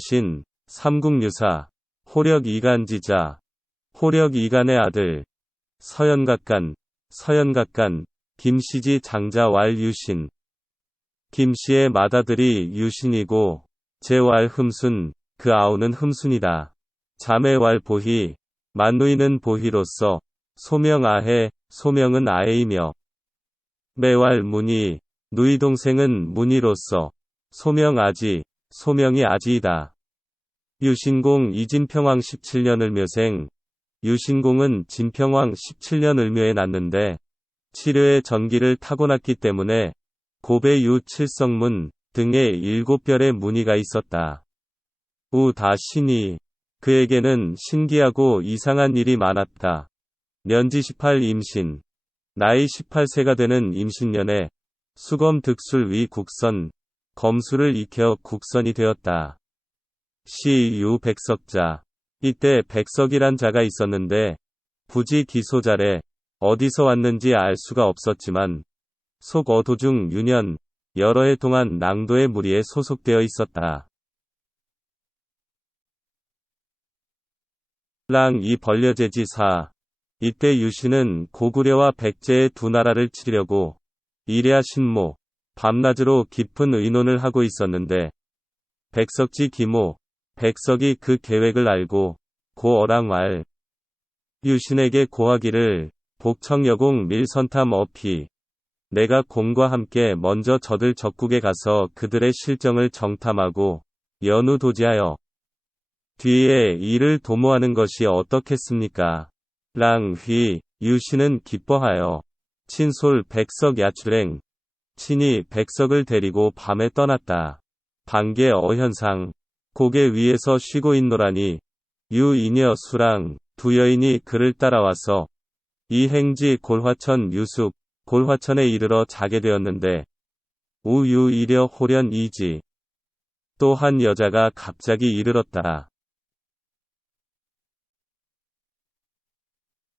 신, 삼국유사, 호력이간지자, 호력이간의 아들, 서연각간, 김씨지 장자왈 유신. 김씨의 맏아들이 유신이고 제왈 흠순, 그 아우는 흠순이다. 자매왈 보희, 만누이는 보희로서 소명 아해, 소명은 아해이며 매왈 문희, 누이 동생은 문희로서 소명 아지, 소명이 아지이다. 유신공 이진평왕 17년 을묘생. 유신공은 진평왕 17년 을묘에 났는데 치료의 전기를 타고났기 때문에 고배 유7성문 등의 7별의 문의가 있었다. 우다 신이 그에게는 신기하고 이상한 일이 많았다. 년지 18 임신. 나이 18세가 되는 임신년에 수검 득술 위 국선, 검수를 익혀 국선이 되었다. 시유 백석자. 이때 백석이란 자가 있었는데 부지 기소자래 어디서 왔는지 알 수가 없었지만 속어도중 유년 여러 해 동안 낭도의 무리에 소속되어 있었다. 랑이 벌려제지사. 이때 유신은 고구려와 백제의 두 나라를 치려고 이랴 신모, 밤낮으로 깊은 의논을 하고 있었는데 백석지 기모, 백석이 그 계획을 알고 고어랑왈 유신에게 고하기를 복청여공 밀선탐 어피. 내가 공과 함께 먼저 저들 적국에 가서 그들의 실정을 정탐하고 연우도지하여 뒤에 이를 도모하는 것이 어떻겠습니까? 랑휘. 유신은 기뻐하여 친솔 백석 야출행. 친히 백석을 데리고 밤에 떠났다. 반개 어현상. 고개 위에서 쉬고 있노라니 유이녀 수랑 두 여인이 그를 따라와서 이 행지 골화천 유숙 골화천에 이르러 자게 되었는데 우유 이려 호련 이지. 또 한 여자가 갑자기 이르렀다.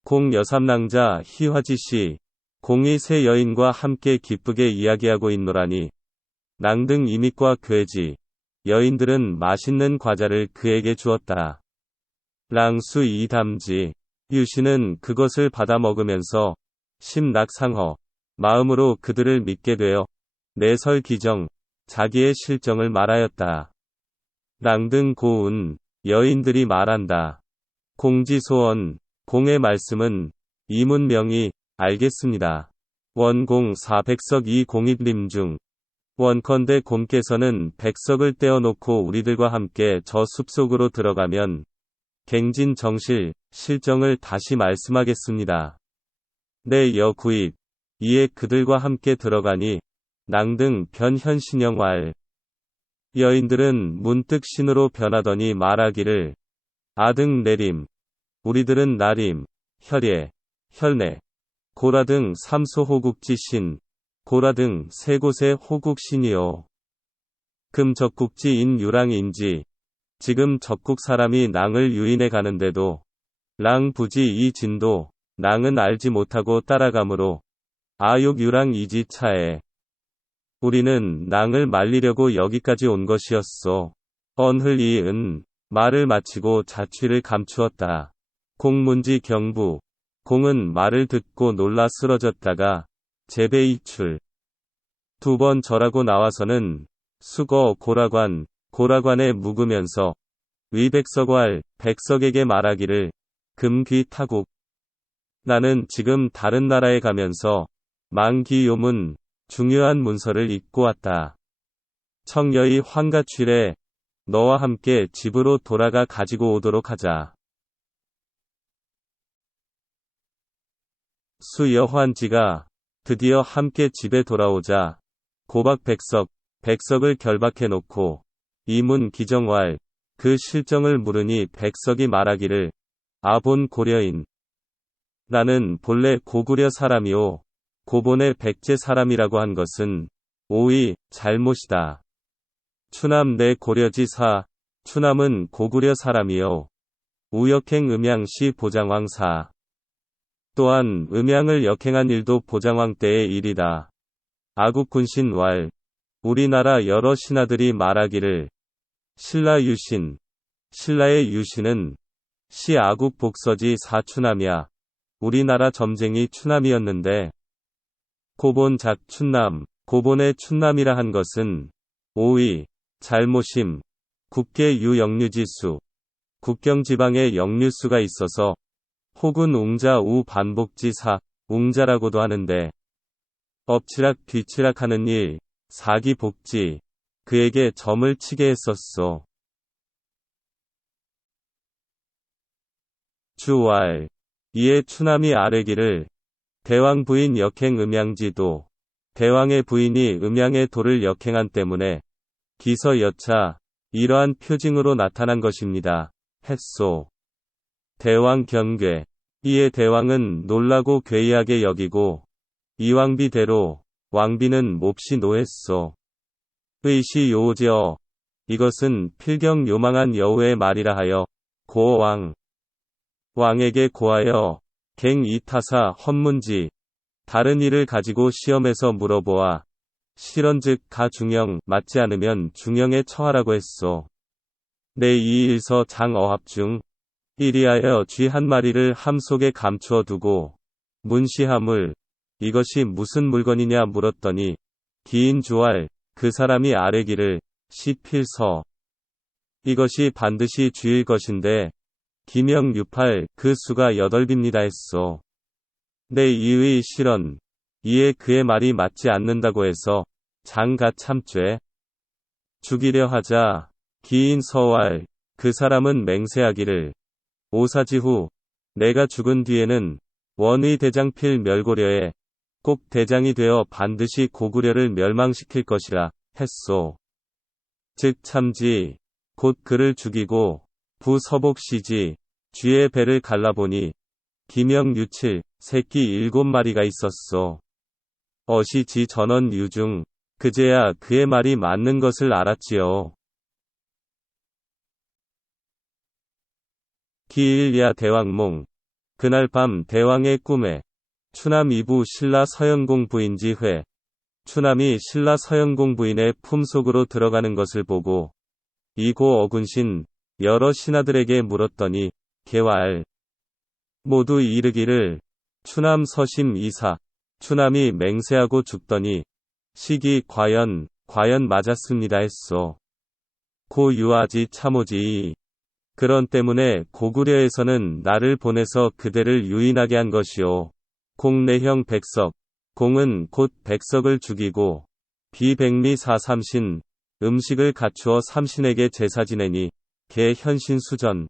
공 여삼랑자 희화지씨. 공이 세 여인과 함께 기쁘게 이야기하고 있노라니 낭등 이mit과 괴지. 여인들은 맛있는 과자를 그에게 주었다. 랑수 이담지. 유신은 그것을 받아 먹으면서 심낙상허. 마음으로 그들을 믿게 되어 내설기정. 자기의 실정을 말하였다. 랑등 고운. 여인들이 말한다. 공지소원. 공의 말씀은 이문명이 알겠습니다. 원공 400석 이 공입림중. 원컨대 곰께서는 백석을 떼어놓고 우리들과 함께 저 숲속으로 들어가면 갱진 정실, 실정을 다시 말씀하겠습니다. 내 여구입. 이에 그들과 함께 들어가니 낭등 변현신영왈. 여인들은 문득 신으로 변하더니 말하기를 아등 내림. 우리들은 나림, 혈예, 혈내, 고라 등 삼소호국지 신, 고라 등 세 곳의 호국신이요. 금 적국지인 유랑인지. 지금 적국 사람이 낭을 유인해 가는데도 랑 부지 이 진도 낭은 알지 못하고 따라가므로 아욕 유랑 이지 차에. 우리는 낭을 말리려고 여기까지 온 것이었소. 언흘 이은 말을 마치고 자취를 감추었다. 공문지 경부. 공은 말을 듣고 놀라 쓰러졌다가 제배 이출. 두 번 절하고 나와서는 수거 고라관에 묵으면서 위백석왈 백석에게 말하기를 금귀 타국. 나는 지금 다른 나라에 가면서 망기요문 중요한 문서를 읽고 왔다. 청여이 환가취래. 너와 함께 집으로 돌아가 가지고 오도록 하자. 수여환지가 드디어 함께 집에 돌아오자 고박 백석을 결박해 놓고 이문 기정왈 그 실정을 물으니 백석이 말하기를 아본 고려인. 나는 본래 고구려 사람이오. 고본의 백제 사람이라고 한 것은 오이 잘못이다. 추남 내 고려지사. 추남은 고구려 사람이요. 우역행 음양시 보장왕사. 또한 음양을 역행한 일도 보장왕 때의 일이다. 아국군신 왈. 우리나라 여러 신하들이 말하기를 신라 유신. 신라의 유신은 시 아국 복서지 사추남이야. 우리나라 점쟁이 추남이었는데 고본 작 춘남. 고본의 춘남이라 한 것은 오의, 잘모심, 국계 유역류지수, 국경지방에 역류수가 있어서 혹은 웅자 우 반복지사, 웅자라고도 하는데 엎치락 뒤치락 하는 일, 사기복지, 그에게 점을 치게 했었소. 주왈. 이에 추남이 아뢰기를 대왕 부인 역행 음양지도. 대왕의 부인이 음양의 도를 역행한 때문에 기서 여차 이러한 표징으로 나타난 것입니다. 했소. 대왕 경괴. 이에 대왕은 놀라고 괴이하게 여기고 이왕비대로 왕비는 몹시 노했소. 의시 요지어. 이것은 필경 요망한 여우의 말이라 하여 고왕. 왕에게 고하여 갱 이타사 헌문지. 다른 일을 가지고 시험에서 물어보아 실언즉 가 중형 맞지 않으면 중형에 처하라고 했소. 내 이일서 장어합 중 이리하여 쥐 한 마리를 함 속에 감추어 두고 문시하물 이것이 무슨 물건이냐 물었더니 기인 주왈 그 사람이 아뢰기를 시필서 이것이 반드시 쥐일 것인데 기명 68 그 수가 8입니다 했소. 내 이의 실언. 이에 그의 말이 맞지 않는다고 해서 장가 참죄. 죽이려 하자 기인 서왈 그 사람은 맹세하기를 오사지후 내가 죽은 뒤에는 원의 대장 필 멸고려에 꼭 대장이 되어 반드시 고구려를 멸망시킬 것이라 했소. 즉 참지 곧 그를 죽이고 부서복시지 쥐의 배를 갈라보니 기명 유칠 새끼 7마리가 있었소. 어시지 전원 유중 그제야 그의 말이 맞는 것을 알았지요. 기일야 대왕몽. 그날 밤 대왕의 꿈에 추남 이부 신라 서영공 부인지 회. 추남이 신라 서영공 부인의 품속으로 들어가는 것을 보고 이고 어군신 여러 신하들에게 물었더니 개왈 모두 이르기를 추남 서심 이사. 추남이 맹세하고 죽더니 시기 과연 맞았습니다 했소. 고 유아지 참오지. 그런 때문에 고구려에서는 나를 보내서 그대를 유인하게 한 것이오. 공내형 백석. 공은 곧 백석을 죽이고 비백미 사삼신 음식을 갖추어 삼신에게 제사 지내니 개 현신 수전.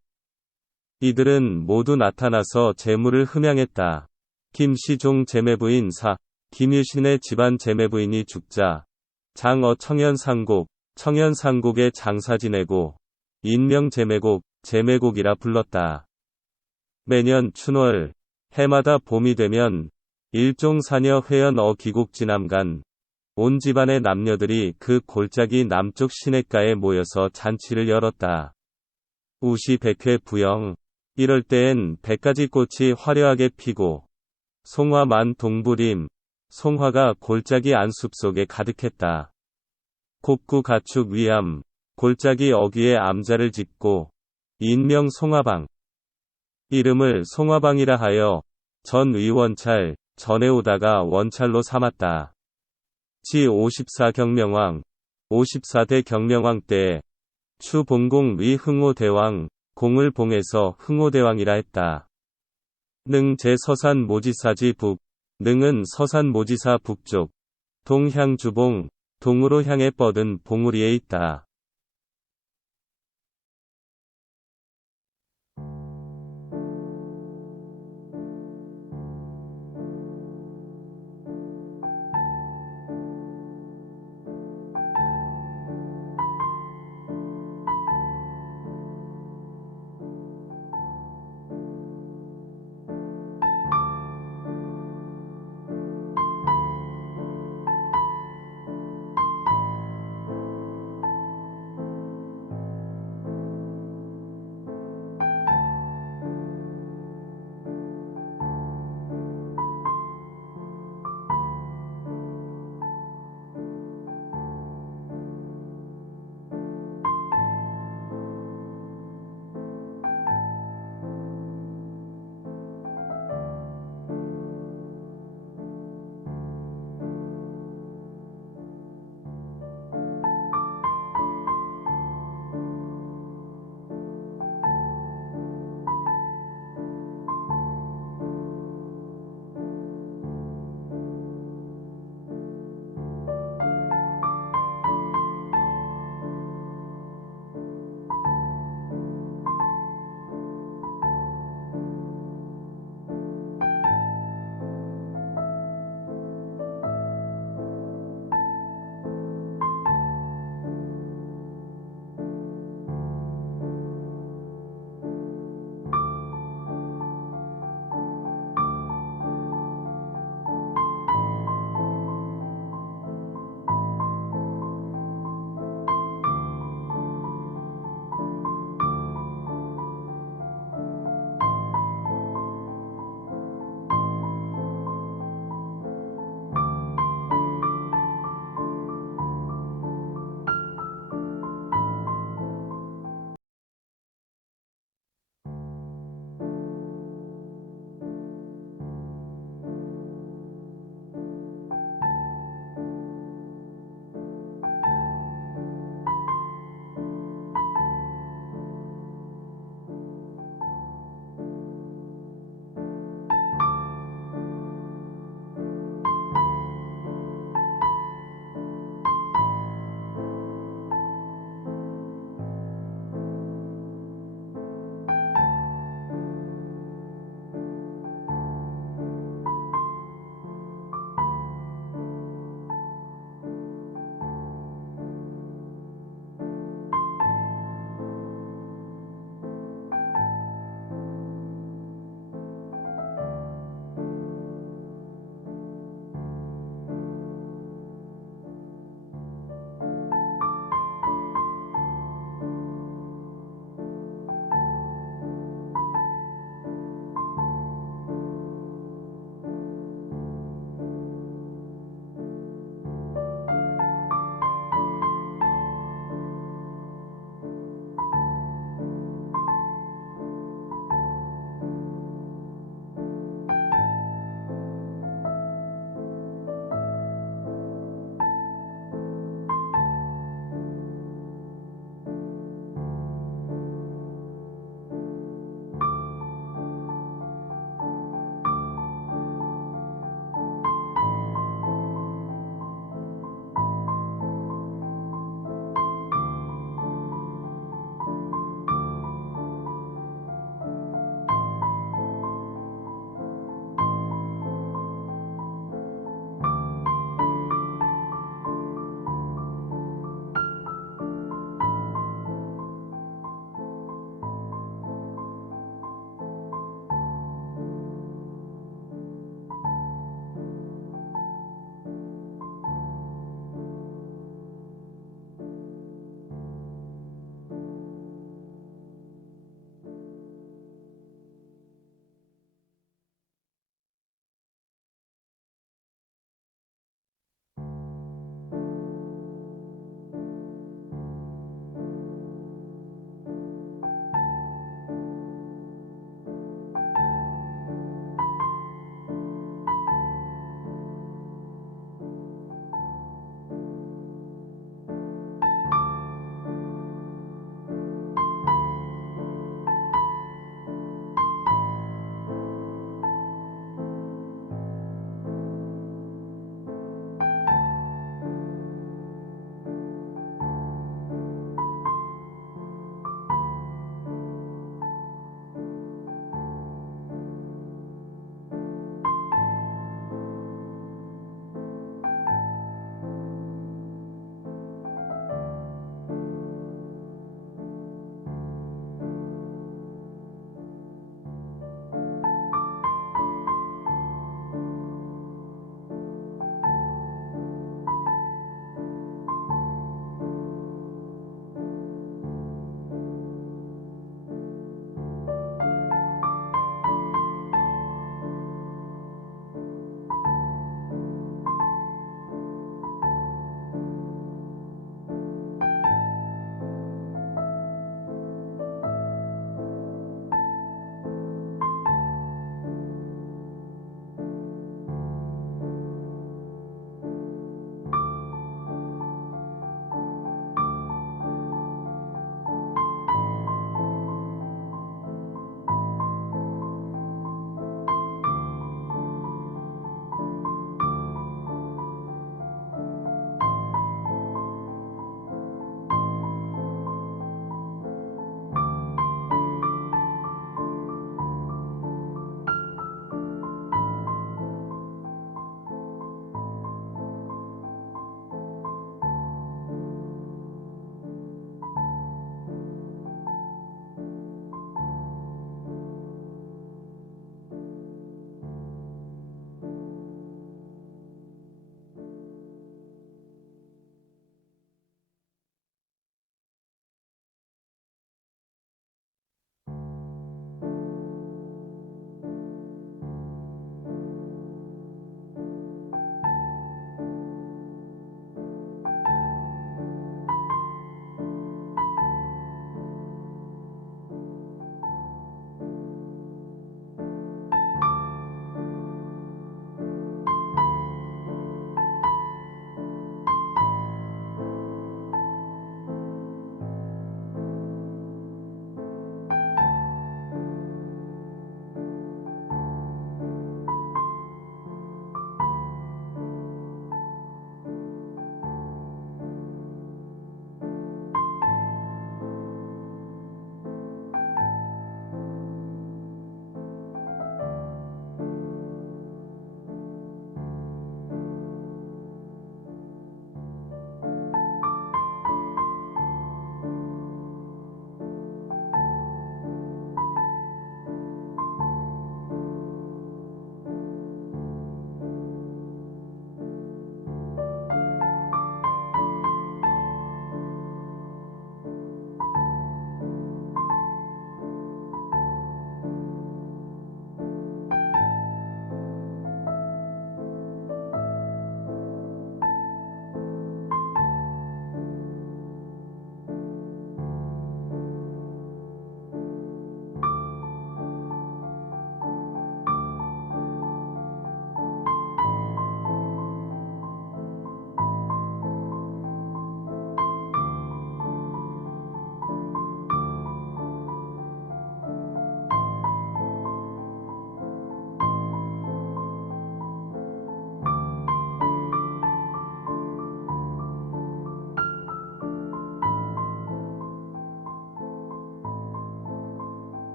이들은 모두 나타나서 재물을 흠양했다. 김시종 제매부인 사. 김유신의 집안 제매부인이 죽자 장어 청현상곡에 장사 지내고 인명 제매곡이라 불렀다. 매년 춘월 해마다 봄이 되면 일종 사녀 회연 기곡지남간 온 집안의 남녀들이 그 골짜기 남쪽 시냇가에 모여서 잔치를 열었다. 우시 백회 부영. 이럴 때엔 100가지 꽃이 화려하게 피고 송화만 동부림. 송화가 골짜기 안숲 속에 가득했다. 곡구 가축 위암. 골짜기 어귀에 암자를 짓고 인명 송화방. 이름을 송화방이라 하여 전 의원찰 전에 오다가 원찰로 삼았다. 지 54경명왕 54대 경명왕 때에 추봉공 위 흥호대왕 공을 봉해서 흥호대왕이라 했다. 능 제서산 모지사지 북. 능은 서산 모지사 북쪽 동향주봉 동으로 향해 뻗은 봉우리에 있다.